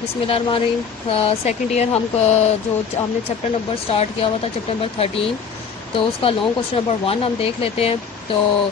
बिस्मिल्लाहिर्रहमानिर्रहीम। Second year हम जो हमने चैप्टर नंबर स्टार्ट किया हुआ था, चैप्टर नंबर 13, तो उसका लॉन्ग क्वेश्चन नंबर 1 हम देख लेते हैं। तो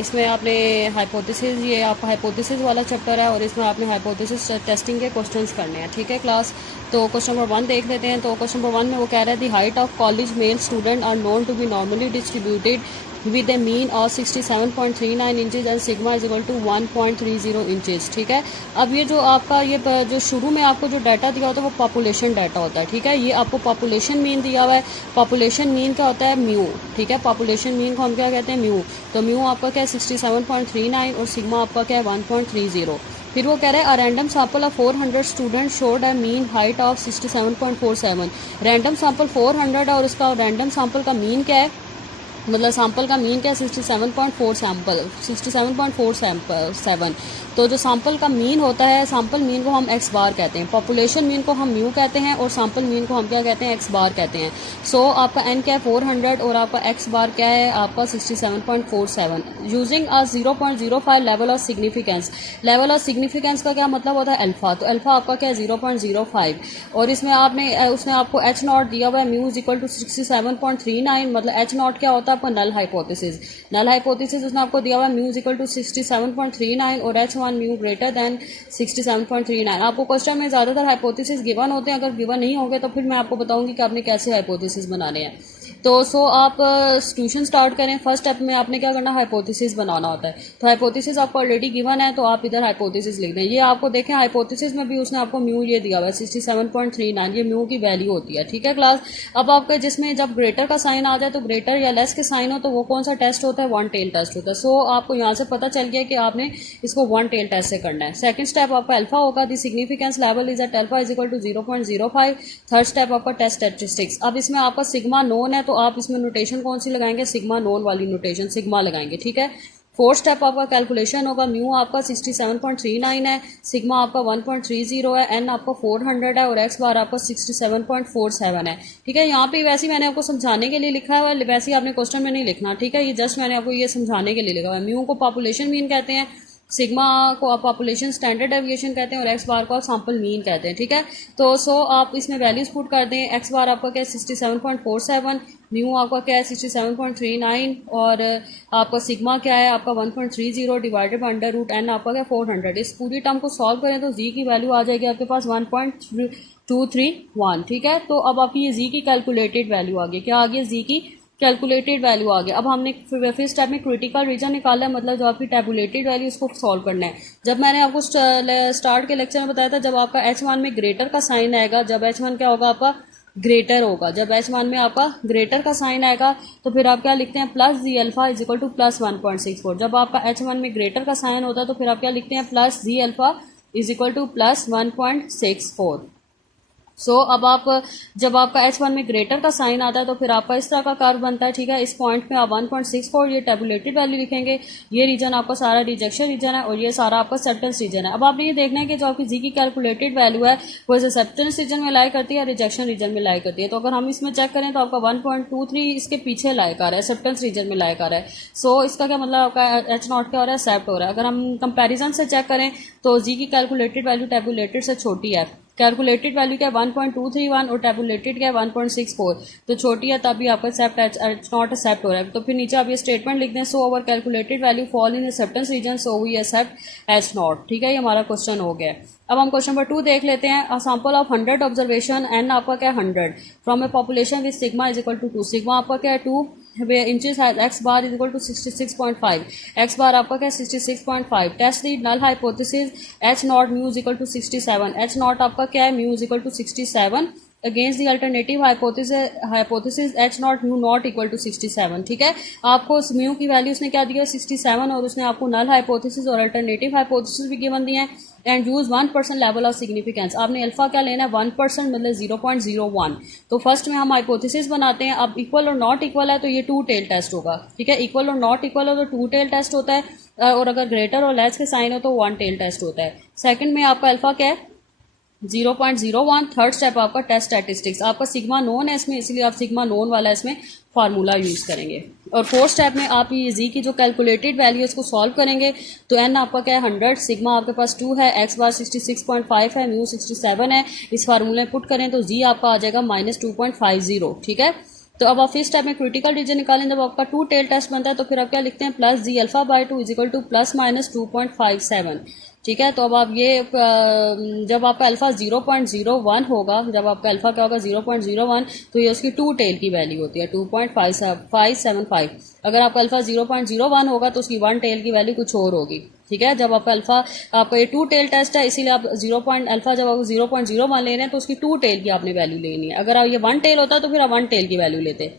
इसमें आपने हाइपोथेसिस, ये आपका हाइपोथेसिस वाला चैप्टर है और इसमें आपने हाइपोथेसिस टेस्टिंग के क्वेश्चंस करने हैं। ठीक है क्लास। तो क्वेश्चन नंबर 1 देख लेते हैं। तो क्वेश्चन नंबर 1 में वो कह रहा है the height of college male student are known to be normally distributed with a mean of 67.39 inches and sigma is equal to 1.30 inches. ठीक है। अब ये जो आपका ये जो शुरू में आपको जो डाटा दिया होता है वो पॉपुलेशन डाटा होता है। ठीक है। ये आपको पॉपुलेशन मीन दिया हुआ है। पॉपुलेशन मीन क्या होता है? म्यू। ठीक है। पॉपुलेशन मीन को हम क्या कहते हैं? म्यू। तो म्यू आपका क्या है? 67.39 और सिग्मा आपका क्या है? 1.30। फिर वो कह रहा है a random sample of 400 student showed a mean height of 67.47। Random sample 400 है और इसका रैंडम सैंपल का मीन क्या है? मतलब सैंपल का मीन क्या है? 67.4 तो जो सैंपल का मीन होता है, सैंपल मीन को हम एक्स बार कहते हैं, पॉपुलेशन मीन को हम म्यू कहते हैं और सैंपल मीन को हम क्या कहते हैं? एक्स बार कहते हैं। सो आपका एन क्या है? 400 और आपका एक्स बार क्या है? आपका 67.47। Using a 0.05 level of significance. Level of significance का क्या मतलब होता है? अल्फा। तो अल्फा आपका क्या है? 0.05। और इसमें आपने उसने आपको एच नॉट दिया हुआ है, म्यू इज इक्वल टू 67.39। मतलब एच नॉट क्या होता है आपका? Null hypothesis. नल हाइपोथेसिस उसने आपको दिया हुआ है म्यू इज इक्वल टू 67.39 और H one mu greater then 67.39। आपको क्वेश्चन में ज़्यादातर हाइपोथेसिस गिवन होते हैं। अगर गिवन नहीं होंगे तो फिर मैं आपको बताऊंगी कि आपने कैसे हाइपोथेसिस बनाने हैं। तो आप ट्यूशन स्टार्ट करें। फर्स्ट स्टेप में आपने क्या करना? हाइपोथेसिस बनाना होता है। तो हाइपोथेसिस आपको ऑलरेडी गिवन है, तो आप इधर हाइपोथेसिस लिख दें। ये आपको देखें हाइपोथेसिस में भी उसने आपको म्यू ये दिया हुआ है 67.39, ये म्यू की वैल्यू होती है। ठीक है क्लास। अब आपके जिसमें जब ग्रेटर का साइन आ जाए तो ग्रेटर या लेस के साइन हो तो वो कौन सा टेस्ट होता है? वन टेल टेस्ट होता है। सो आपको यहाँ से पता चल गया कि आपने इसको वन टेल टेस्ट से करना है। सेकंड स्टेप आपका अल्फा होगा, the significance level is at alpha is equal to 0.05। Third step आपका टेस्ट स्टैटिस्टिक्स। अब इसमें आपका सिग्मा नोन है तो आप इसमें नोटेशन कौन सी लगाएंगे? सिग्मा नोन वाली नोटेशन सिग्मा लगाएंगे। ठीक है। फोर्थ स्टेप आपका कैलकुलेशन होगा। म्यू आपका 67.39 है, सिग्मा आपका 1.30 है, एन आपका 400 है और एक्स बार आपका 67.47 है। ठीक है। यहाँ पे वैसे ही मैंने आपको समझाने के लिए लिखा है, वैसे ही आपने क्वेश्चन में नहीं लिखना। ठीक है। ये जस्ट मैंने आपको ये समझाने के लिए लिखा है। म्यू को पॉपुलेशन मीन कहते हैं, सिग्मा को आप पॉपुलेशन स्टैंडर्ड डेविएशन कहते हैं और एक्स बार को आप सैंपल मीन कहते हैं। ठीक है। तो आप इसमें वैल्यूज पुट कर दें। एक्स बार आपका क्या है? 67.47। म्यू आपका क्या है? 67.39 और आपका सिग्मा क्या है? आपका 1.30 divided by under root n आपका क्या? 400। इस पूरी टर्म को सॉल्व करें तो जी की वैल्यू आ जाएगी आपके पास 1.231। ठीक है। तो अब आपकी ये जी की कैलकुलेटेड वैल्यू आ गई। क्या आ गई? जी की कैलकुलेटेड वैल्यू आ गया। अब हमने फिर स्टेप में क्रिटिकल रीजन निकाला है, मतलब जो आपकी टेबुलेटेड वैल्यू उसको सॉल्व करना है। जब मैंने आपको स्टार्ट के लेक्चर में बताया था, जब आपका H1 में ग्रेटर का साइन आएगा, जब H1 क्या होगा आपका? ग्रेटर होगा। जब H1 में आपका ग्रेटर का साइन आएगा तो फिर आप क्या लिखते हैं? Plus z alpha is equal to plus 1.64। जब आपका H1 में ग्रेटर का साइन होता है तो फिर आप क्या लिखते हैं? Plus z alpha is equal to plus 1.64। अब आप जब आपका H1 में ग्रेटर का साइन आता है तो फिर आपका इस तरह का कर्व बनता है। ठीक है। इस पॉइंट में आप 1.64 ये टेबुलेटेड वैल्यू लिखेंगे। ये रीजन आपका सारा रिजेक्शन रीजन है और ये सारा आपका एक्सेप्टेंस रीजन है। अब आपने ये देखना है कि जो आपकी जी की कैलकुलेटेड वैल्यू है वो इस एक्सेप्टेंस रीजन में लाई करती है या रिजेक्शन रीजन में लाई करती है। तो अगर हम इसमें चेक करें तो आपका 1.23 इसके पीछे लाई कर रहा है, एक्सेप्टेंस रीजन में लाई कर रहा है। इसका क्या मतलब? आपका H नॉट क्या हो रहा है? एक्सेप्ट हो रहा है। अगर हम कंपेरिजन से चेक करें तो जी की कैलकुलेटेड वैल्यू टेबुलेटेड से छोटी है। कैलकुलेटेड वैल्यू क्या है? 1.231 और टेबुलेटेड क्या है? 1.64। तो छोटी है तभी आपका एक्सेप्ट एच नॉट एक्सेप्ट हो रहा है। तो फिर नीचे आप ये स्टेटमेंट लिख दें, so our calculated value fall in acceptance region, so we accept H naught. ठीक है। ये हमारा क्वेश्चन हो गया। अब हम क्वेश्चन नंबर 2 देख लेते हैं। A sample of 100 observation, n आपका क्या है? 100 from a population with sigma is equal to 2। Sigma आपका क्या है? 2 इंचेस है। X bar is equal to 66.5। X bar आपका क्या है? 66.5। Test the null hypothesis H naught mu is equal to 67। H naught आपका क्या है? Mu is equal to 67 against the alternative hypothesis H naught mu not equal to 67। ठीक है। आपको mu की वैल्यू उसने क्या दी है? 67 और उसने आपको नल हाइपोथेसिस और अल्टरनेटिव हाइपोथेसिस भी गिवन दी है। And use 1% level of significance. आपने अल्फा क्या लेना है? 1% मतलब 0.01। तो फर्स्ट में हम हाइपोथेसिस बनाते हैं। अब इक्वल और नॉट इक्वल है तो ये टू टेल टेस्ट होगा। ठीक है। इक्वल और नॉट इक्वल हो तो टू टेल टेस्ट होता है और अगर ग्रेटर और लेस के साइन हो तो वन टेल टेस्ट होता है। सेकंड में आपका अल्फा क्या है? 0.01। थर्ड स्टेप आपका टेस्ट स्टैटिस्टिक्स, आपका सिग्मा नोन है इसमें, इसलिए आप सिग्मा नोन वाला इसमें फार्मूला यूज़ करेंगे। और फोर्थ स्टेप में आप ये जी की जो कैलकुलेटेड वैल्यू है इसको सॉल्व करेंगे। तो एन आपका क्या है 100, सिग्मा आपके पास 2 है, एक्स बार 66.5 है, म्यू 67 है। इस फार्मूले में पुट करें तो जी आपका आ जाएगा -2.50। ठीक है, तो अब आप फिर स्टेप में क्रिटिकल रीजन निकालें। जब आपका 2 टेल टेस्ट बनता है तो फिर आप क्या लिखते हैं plus z alpha by 2 is equal to ±2.57। ठीक है, तो अब आप ये जब आपका अल्फा 0.01 होगा, जब आपका अल्फा क्या होगा 0.01, तो ये उसकी 2 टेल की वैल्यू होती है 2.575। अगर आपका अल्फा 0.01 होगा तो उसकी 1 टेल की वैल्यू कुछ और होगी। ठीक है, जब आपका अल्फा, आपका ये 2 टेल टेस्ट है इसीलिए आप अल्फा जब आप 0.01 ले रहे हैं तो उसकी 2 टेल की आपने वैल्यू लेनी है। अगर आप ये 1 टेल होता तो फिर आप 1 टेल की वैल्यू लेते।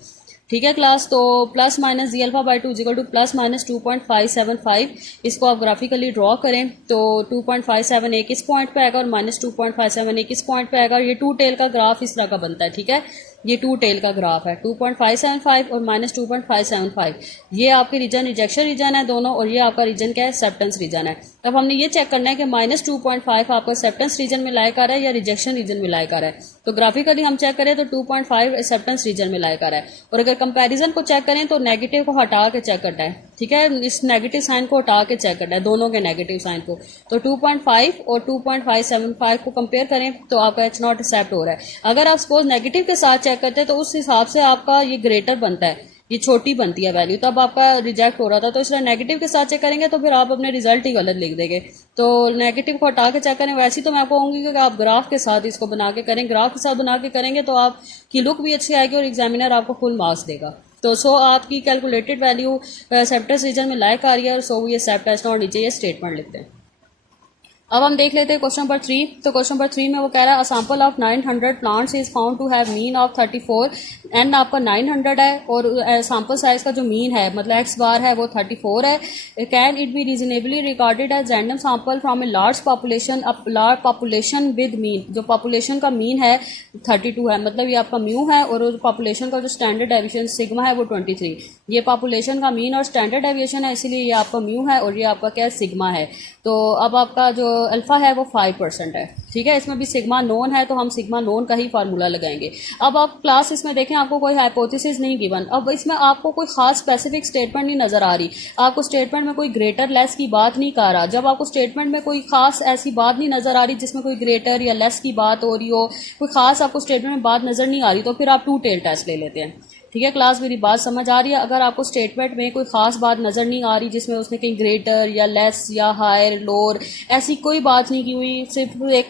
ठीक है क्लास, तो plus minus z alpha by 2 is equal to ±2.575। इसको आप ग्राफिकली ड्रॉ करें तो 2.57 एक इस पॉइंट पे आएगा और -2.57 एक इस पॉइंट पे आएगा। ये 2 टेल का ग्राफ इस तरह का बनता है। ठीक है, ये 2 टेल का ग्राफ है 2.575 और -2.575। ये आपके रीजन रिजेक्शन रीजन है दोनों, और ये आपका रीजन क्या है एक्सेप्टेंस रीजन है। अब हमने ये चेक करना है कि -2.5 आपका एक्सेप्टेंस रीजन में लाई कर रहा है या रिजेक्शन रीजन में लाई कर रहा है। तो ग्राफिकली हम चेक करें तो 2.5 एक्सेप्टेंस रीजन में लाई कर रहा है, और अगर कंपैरिजन को चेक करें तो नेगेटिव को हटा के चेक करना है। ठीक है, इस नेगेटिव साइन को हटा के चेक करना है, दोनों के नेगेटिव साइन को। तो 2.5 और 2.575 को कंपेयर करें तो आपका H नॉट एक्सेप्ट हो रहा है। अगर आप सपोज नेगेटिव के साथ चेक करते हैं तो उस हिसाब से आपका ये ग्रेटर बनता है, ये छोटी बनती है वैल्यू, तब आपका रिजेक्ट हो रहा था। तो इसलिए नेगेटिव के साथ चेक करेंगे तो फिर आप अपने रिजल्ट ही गलत लिख देंगे। तो नेगेटिव को हटा के चेक करें। वैसे तो मैं आपको कहूँगी कि आप ग्राफ के साथ इसको बना के करें, ग्राफ के साथ बना के करेंगे तो आपकी लुक भी अच्छी आएगी और एग्जामिनर आपको फुल मार्क्स देगा। तो आपकी कैलकुलेटेड वैल्यू एक्सेप्टेंस रीजन में लाइक आ रही है, और सो ये एक्सेप्ट एज नॉट, नीचे ये स्टेटमेंट लिखते हैं। अब हम देख लेते हैं क्वेश्चन नंबर 3। तो क्वेश्चन नंबर 3 में वो कह रहा है sample of 900 plants is found to have mean of 34। N आपका 900 है और सैंपल साइज का जो मीन है मतलब एक्स बार है वो 34 है। Can it be reasonably regarded as random sample from a large population with mean. जो पॉपुलेशन का मीन है 32 है, मतलब ये आपका म्यू है, और पॉपुलेशन का जो स्टैंडर्ड डेविएशन सिग्मा है वो 23। ये पॉपुलेशन का मीन और स्टैंडर्ड डेविएशन है, इसीलिए ये आपका म्यू है और ये आपका क्या सिग्मा है। तो अब आपका जो अल्फा है वो 5% है। ठीक है, इसमें भी सिग्मा नोन है तो हम सिग्मा नोन का ही फार्मूला लगाएंगे। अब आप क्लास इसमें देखें, आपको कोई हाइपोथेसिस नहीं गिवन। अब इसमें आपको कोई खास स्पेसिफिक स्टेटमेंट नहीं नजर आ रही, आपको स्टेटमेंट में कोई ग्रेटर लेस की बात नहीं कर रहा। जब आपको स्टेटमेंट में कोई खास ऐसी बात नहीं नजर आ रही जिसमें कोई ग्रेटर या लेस की बात हो रही हो, कोई खास आपको स्टेटमेंट में बात नजर नहीं आ रही, तो फिर आप 2 टेल टेस्ट ले लेते हैं। ठीक है क्लास, मेरी बात समझ आ रही है। अगर आपको स्टेटमेंट में कोई खास बात नजर नहीं आ रही जिसमें उसने कहीं ग्रेटर या लेस या हायर लोअर ऐसी कोई बात नहीं की हुई, सिर्फ एक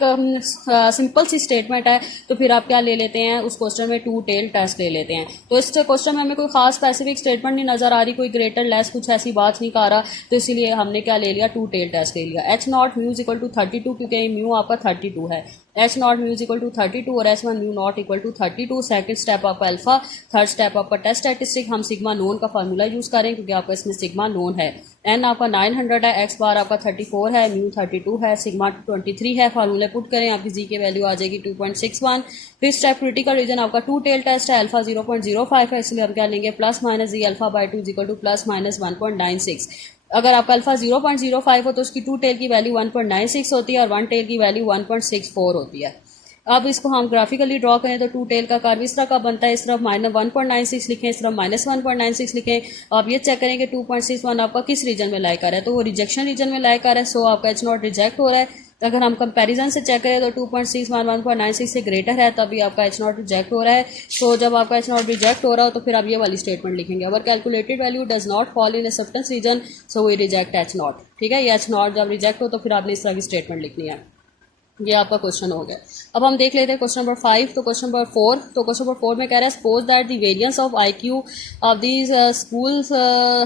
सिंपल सी स्टेटमेंट है, तो फिर आप क्या ले लेते हैं उस क्वेश्चन में 2 टेल टेस्ट ले लेते हैं। तो इस क्वेश्चन में हमें कोई खास स्पेसिफिक स्टेटमेंट नहीं नजर आ रही, कोई ग्रेटर लेस कुछ ऐसी बात नहीं कर रहा, तो इसीलिए हमने क्या ले लिया 2 टेल टेस्ट ले लिया। H not mu equal to 32, क्योंकि म्यू आपका 32 है। H not mu equal to 32 और H1 mu not equal to 32। Second step आपका अल्फा, थर्ड स्टेप आपका टेस्ट स्टैटिस्टिक। हम सिग्मा नोन का फार्मूला यूज करें क्योंकि आपका इसमें सिग्मा नोन है। एन आपका 900 है, एक्स बार आपका 34 है, म्यू 32 है, सिग्मा 23 है। फार्मूले पुट करें, आपकी जी की वैल्यू आ जाएगी 2.61। फिर स्टेप क्रिटिकल रीजन आपका 2 टेल टेस्ट है, अल्फा 0.05 है, इसलिए हम क्या लेंगे plus minus z alpha by 2 equal to plus minus 1.96। अगर आपका अल्फा 0.05 हो तो उसकी 2 टेल की वैल्यू 1.96 होती है और 1 टेल की वैल्यू 1.64 होती है। अब इसको हम ग्राफिकली ड्रॉ करें तो 2 टेल का कर्व इस तरह का बनता है, इस तरफ -1.96 लिखें, इस तरफ -1.96 लिखें। आप ये चेक करें कि 2.61 आपका किस रीजन में लाई कर रहा है, तो वो रिजेक्शन रीजन में लाई कर रहा है, सो आपका H नॉट रिजेक्ट हो रहा है। अगर हम कंपैरिजन से चेक करें तो 2.61 1.96 से ग्रेटर है, तभी आपका H नॉट रिजेक्ट हो रहा है। तो जब आपका H नॉट रिजेक्ट हो रहा हो तो फिर आप ये वाली स्टेटमेंट लिखेंगे, our calculated value does not fall in acceptance region so we reject H naught. ठीक है, ये H नॉट जब रिजेक्ट हो तो फिर आपने इस तरह की स्टेटमेंट लिखनी है। ये आपका क्वेश्चन हो गया। अब हम देख लेते हैं क्वेश्चन नंबर 5। तो क्वेश्चन नंबर 4, तो क्वेश्चन नंबर 4 में कह रहा है suppose that the variance of IQ of these schools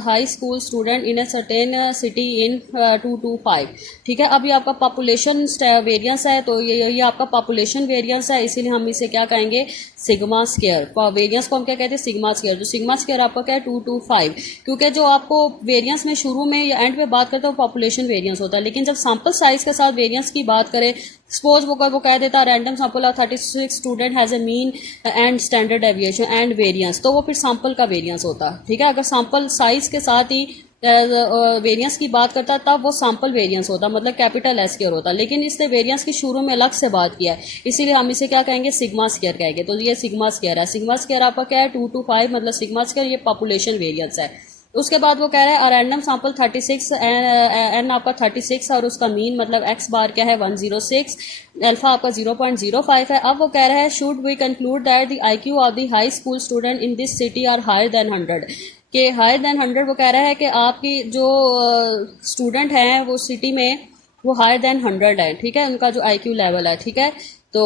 high school student in a certain city in 2 to 5। ठीक है, अभी आपका पॉपुलेशन वेरिएंस है, तो ये आपका पॉपुलेशन वेरिएंस है, इसीलिए हम इसे क्या कहेंगे सिग्मा स्क्वायर। वेरिएंस को हम क्या कहते हैं सिग्मा स्क्वायर। जो सिग्मा स्क्वायर आपका क्या है 2 to 5, क्योंकि जो आपको वेरिएंस में शुरू में या एंड में बात करते हैं वो पॉपुलेशन वेरिएंस होता है, लेकिन जब सैंपल साइज के साथ वेरिएंस की बात करें, सपोज वो कह देता random sample of 36 student has a mean and standard deviation and variance, तो वो फिर सैंपल का वेरिएंस होता है। ठीक है, अगर सैंपल साइज के साथ ही वेरियंस की बात करता है तब वो सैम्पल वेरियंस होता, मतलब कैपिटल एस स्क्वायर होता, लेकिन इसने वेरियंस की शुरू में अलग से बात किया है, इसीलिए हम इसे क्या कहेंगे, सिग्मा स्क्वायर कहेंगे। तो ये सिग्मा स्क्वायर है। सिग्मा स्क्वायर आपका क्या है, 2 to 5, मतलब सिग्मा स्क्वायर ये पॉपुलेशन वेरियंस है। उसके बाद वो कह रहा है रैंडम सैंपल 36 एन आपका 36 और उसका मीन मतलब एक्स बार क्या है 106, अल्फा आपका 0.05 है। अब वो कह रहा है should we conclude that the IQ of the high school student in this city are higher than 100, कि हायर देन 100 वो कह रहा है कि आपकी जो स्टूडेंट हैं वो सिटी में वो हायर देन 100 है, ठीक है, उनका जो आईक्यू लेवल है, ठीक है, तो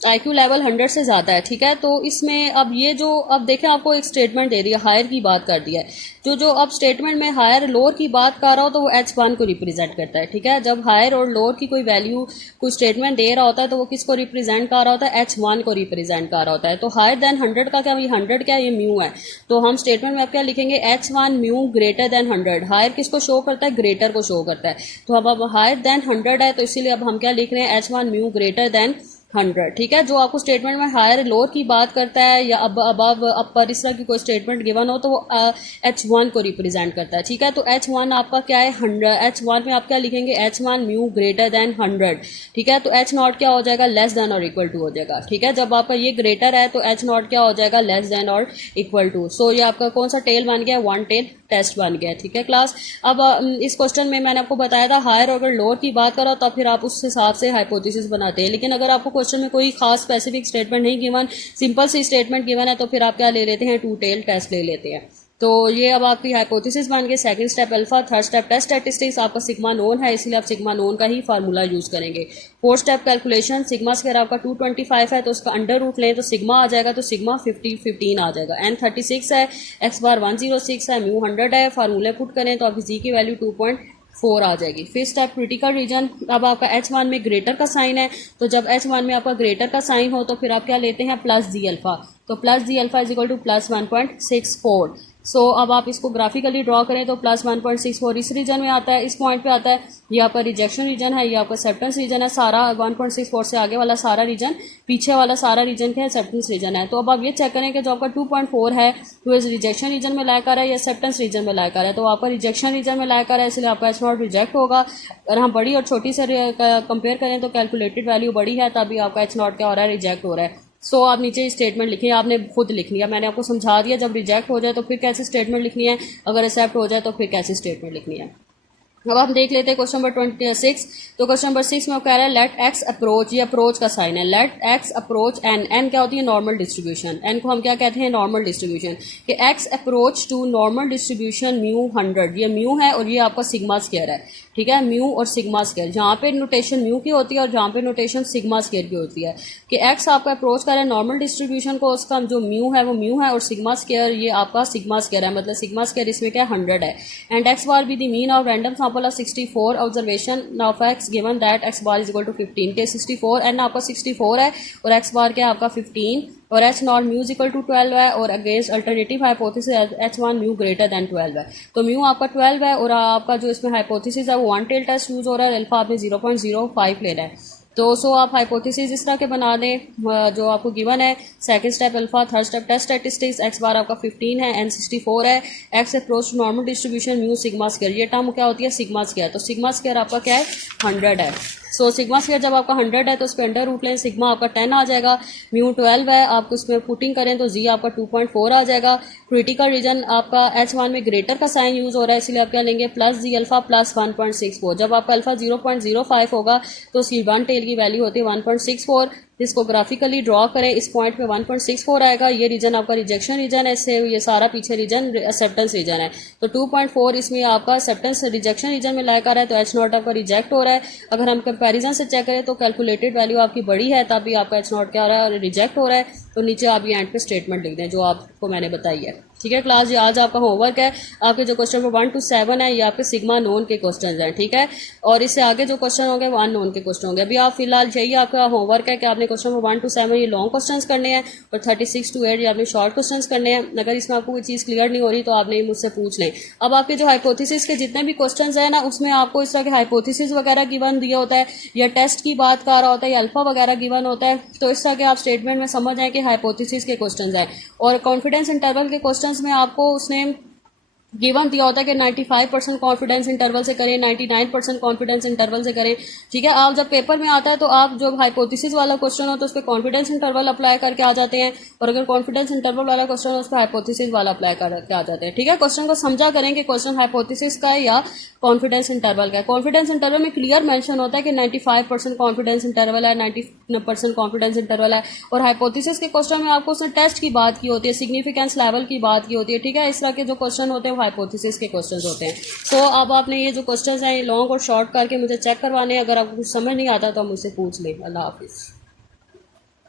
आईक्यू लेवल 100 से ज़्यादा है, ठीक है। तो इसमें अब ये जो अब देखें आपको एक स्टेटमेंट दे रही है, हायर की बात कर दिया है, जो अब स्टेटमेंट में हायर लोअर की बात कर रहा हो तो वो H1 को रिप्रेजेंट करता है, ठीक है। जब हायर और लोअर की कोई वैल्यू कोई स्टेटमेंट दे रहा होता है तो वो किसको रिप्रेजेंट कर रहा होता है, H1 को रिप्रेजेंट कर रहा होता है। तो हायर देन 100 का क्या, ये 100 क्या, ये म्यू है, तो हम स्टेटमेंट में अब क्या लिखेंगे, H1 mu greater than 100। Higher किसको शो करता है, ग्रेटर को शो करता है, तो अब हायर देन 100 है तो इसीलिए अब हम क्या लिख रहे हैं, H1 म्यू ग्रेटर देन 100, ठीक है। जो आपको स्टेटमेंट में हायर लोअर की बात करता है या अबव अपर इस तरह की कोई स्टेटमेंट गिवन हो तो वो H1 को रिप्रेजेंट करता है, ठीक है। तो H1 आपका क्या है 100, H1 में आप क्या लिखेंगे, H1 म्यू ग्रेटर देन 100, ठीक है। तो H नॉट क्या हो जाएगा, लेस देन और इक्वल टू हो जाएगा, ठीक है। जब आपका ये ग्रेटर है तो H नॉट क्या हो जाएगा, लेस देन और इक्वल टू। सो ये आपका कौन सा टेल बन गया, वन टेल टेस्ट बन गया, ठीक है क्लास। अब इस क्वेश्चन में मैंने आपको बताया था हायर अगर लोअर की बात करो तो फिर आप उस हिसाब से हाइपोथेसिस बनाते हैं, लेकिन अगर आपको क्वेश्चन में कोई खास स्पेसिफिक स्टेटमेंट नहीं गिवन, सिंपल सी स्टेटमेंट गिवन है तो फिर आप क्या ले लेते हैं, टू टेल टेस्ट ले लेते हैं। तो ये अब आपकी हाइपोथेसिस बन गई। Second step alpha, third step test statistics, आपका सिग्मा नोन है इसलिए आप सिग्मा नोन का ही फार्मूला यूज करेंगे। Fourth step calculation, sigma square आपका 225 है तो उसका अंडर रूट लें तो सिग्मा आ जाएगा, तो सिग्मा 15 आ जाएगा। एन 36 है, एक्स बार 106 है, म्यू 100 है, फार्मूले पुट करें तो आपकी जी की वैल्यू 2.4 आ जाएगी। फिर स्टेप क्रिटिकल रीजन, अब आपका H1 में ग्रेटर का साइन है तो जब H1 में आपका ग्रेटर का साइन हो तो फिर आप क्या लेते हैं, प्लस जी अल्फा, तो plus z alpha is equal to plus 1.64। So अब आप इसको ग्राफिकली ड्रॉ करें तो प्लस 1.64 इस रीजन में आता है, इस पॉइंट पे आता है, ये आपका रिजेक्शन रीजन है, ये आपका एक्सेप्टेंस रीजन है, सारा 1.64 से आगे वाला सारा रीजन, पीछे वाला सारा रीजन क्या है, एक्सेप्टेंस रीजन है। तो अब आप ये चेक करें कि जो आपका 2.4 है तो इस रिजेक्शन रीजन में लाकर है या एक्सेप्टेंस रीजन में लाकर है, तो आपका रिजेक्शन रीजन में लाकर है इसलिए आपका H0 रिजेक्ट होगा। अगर हम बड़ी और छोटी से कंपेयर करें तो कैलकुलेटेड वैल्यू बड़ी है तभी आपका H0 क्या हो रहा है, रिजेक्ट हो रहा है। सो आप नीचे स्टेटमेंट लिखिए, आपने खुद लिख लिया, मैंने आपको समझा दिया जब रिजेक्ट हो जाए तो फिर कैसे स्टेटमेंट लिखनी है, अगर एक्सेप्ट हो जाए तो फिर कैसे स्टेटमेंट लिखनी है। अब हम देख लेते हैं क्वेश्चन नंबर 26। तो क्वेश्चन नंबर 6 में वो कह रहा है लेट एक्स अप्रोच, ये अप्रोच का साइन है, let x approach n, n क्या होती है, नॉर्मल डिस्ट्रीब्यूशन, एन को हम क्या कहते हैं, नॉर्मल डिस्ट्रीब्यूशन, कि x approach to normal distribution mu 100, ये म्यू है और ये आपका सिग्मा स्क्वायर है, ठीक है, म्यू और सिग्मा स्क्वायर, जहाँ पे नोटेशन म्यू की होती है और जहाँ पे नोटेशन सिग्मा स्क्वायर की होती है, कि एक्स आपका अप्रोच कर रहा है नॉर्मल डिस्ट्रीब्यूशन को, उसका जो म्यू है वो म्यू है और सिग्मा स्क्वायर ये आपका सिग्मा स्क्वायर है, मतलब सिग्मा स्क्वायर इसमें क्या 100 है। And x bar be the mean of random sample of 64 observation of x given that x bar is equal to 15, के 64 एन आपका 64 है और एक्स बार क्या है आपका 15 और H not mu is equal to 12 है और against alternative hypothesis H1 mu greater than 12 है। तो म्यू आपका 12 है और आपका जो इसमें हाइपोथेसिस है वो वन टेल टेस्ट यूज हो रहा है, अल्फा आपने 0.05 लेना है। तो सो आप हाइपोथेसिस इस तरह के बना दें जो आपको गिवन है। Second step alpha, third step test statistics, x bar आपका 15 है, एन 64 है, x approach to normal distribution mu sigma square, ये टर्म क्या होती है, सिग्मा स्क्वायर, तो सिग्मा स्क्वायर आपका क्या है 100 है। सो सिग्मा स्क्वायर जब आपका 100 है तो उसके अंडर रूट लें, सिग्मा आपका 10 आ जाएगा, म्यू 12 है, आप उसमें पुटिंग करें तो जी आपका 2.4 आ जाएगा। क्रिटिकल रीजन आपका H1 में ग्रेटर का साइन यूज हो रहा है इसलिए आप क्या लेंगे, प्लस जी अल्फा प्लस 1.64, जब आपका अल्फा 0.05 होगा तो उसकी वन टेल की वैल्यू होती है 1.64, इसको ग्राफिकली ड्रॉ करें, इस पॉइंट पे 1.64 आएगा, ये रीजन आपका रिजेक्शन रीजन है, इससे ये सारा पीछे रीजन एक्सेप्टेंस रीजन है, तो 2.4 इसमें आपका एक्सेप्टेंस रिजेक्शन रीजन में लाया कर रहा है, तो H0 आपका रिजेक्ट हो रहा है। अगर हम कंपैरिजन से चेक करें तो कैलकुलेटेड वैल्यू आपकी बड़ी है तभी आपका H0 क्या हो रहा है, रिजेक्ट हो रहा है। तो नीचे आप ये एंड पे स्टेटमेंट लिख दें जो आपको मैंने बताई है, ठीक है क्लास। ये आज आपका होमवर्क है, आपके जो क्वेश्चन नंबर 1 to 7 है ये आपके सिग्मा नोन के क्वेश्चन हैं, ठीक है, और इससे आगे जो क्वेश्चन होंगे वो अननोन के क्वेश्चन होंगे। अभी आप फिलहाल यही आपका होमवर्क है कि आपने क्वेश्चन नंबर 1 to 7 ये लॉन्ग क्वेश्चन करने हैं और 36 to 8 ये आपने शॉर्ट क्वेश्चन करने हैं। अगर इसमें आपको कोई चीज़ क्लियर नहीं हो रही तो आपने मुझसे पूछ लें। अब आपके जो हाइपोथेसिस के जितने भी क्वेश्चन है ना उसमें आपको इस तरह के हाइपोथेसिस वगैरह गिवन दिया होता है या टेस्ट की बात कर रहा होता है या अल्फा वगैरह गिवन होता है, तो इस तरह के आप स्टेटमेंट में समझ आए कि हाइपोथेसिस के क्वेश्चन हैं। और कॉन्फिडेंस इंटरवल के क्वेश्चन में आपको उसने गिवन दिया होता है कि 95% कॉन्फिडेंस इंटरवल से करें, 99% कॉन्फिडेंस इंटरवल से करें। ठीक है, आप जब पेपर में आता है तो आप जो हाइपोथेसिस वाला क्वेश्चन हो तो उस पर कॉन्फिडेंस इंटरवल अप्लाई करके आ जाते हैं, और अगर कॉन्फिडेंस इंटरवल वाला क्वेश्चन हो उस पर हाइपोथेसिस वाला अप्लाई करके आ जाते हैं। ठीक है, क्वेश्चन को समझा करें कि क्वेश्चन हाइपोथेसिस का है या कॉन्फिडेंस इंटरवल का है। कॉन्फिडेंस इंटरवल में क्लियर मेंशन होता है कि 95% कॉन्फिडेंस इंटरवल है, 90% कॉन्फिडेंस इंटरवल है, और हाइपोथेसिस के क्वेश्चन में आपको उसने टेस्ट की बात की होती है, सिग्निफिकेंस लेवल की बात की होती है। ठीक है, इस तरह के जो क्वेश्चन होते हैं वो हाइपोथेसिस के क्वेश्चन होते हैं। तो अब आपने ये जो क्वेश्चन हैं लॉन्ग और शॉर्ट करके मुझे चेक करवाने हैं, अगर आपको कुछ समझ नहीं आता तो आप मुझसे पूछ लें। अल्लाह हाफिज़।